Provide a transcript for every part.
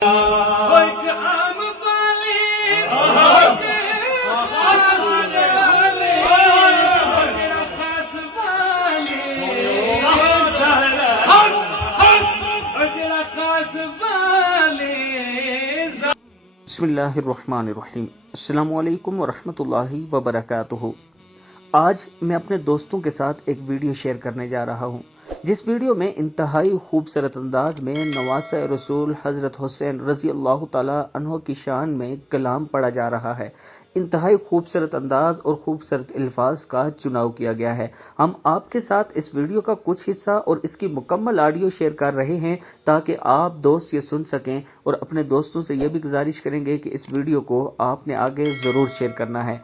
بسم اللہ الرحمن الرحیم۔ السلام علیکم ورحمۃ اللہ وبرکاتہ۔ آج میں اپنے دوستوں کے ساتھ ایک ویڈیو شیئر کرنے جا رہا ہوں، جس ویڈیو میں انتہائی خوبصورت انداز میں نواسۂ رسول حضرت حسین رضی اللہ تعالی عنہ کی شان میں کلام پڑھا جا رہا ہے۔ انتہائی خوبصورت انداز اور خوبصورت الفاظ کا چناؤ کیا گیا ہے۔ ہم آپ کے ساتھ اس ویڈیو کا کچھ حصہ اور اس کی مکمل آڈیو شیئر کر رہے ہیں تاکہ آپ دوست یہ سن سکیں، اور اپنے دوستوں سے یہ بھی گزارش کریں گے کہ اس ویڈیو کو آپ نے آگے ضرور شیئر کرنا ہے۔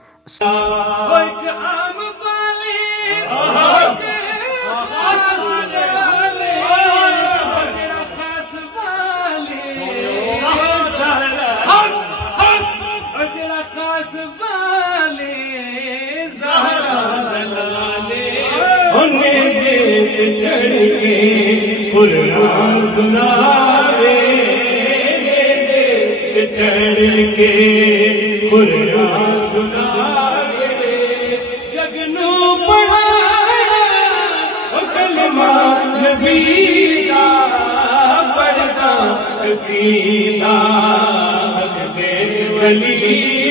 چڑھ کے قرآن سناوے، چڑھ کے قرآن سناوے، جگنو پڑھایا کلمہ نبی دا، پڑھتا قصیدہ حق دے ولی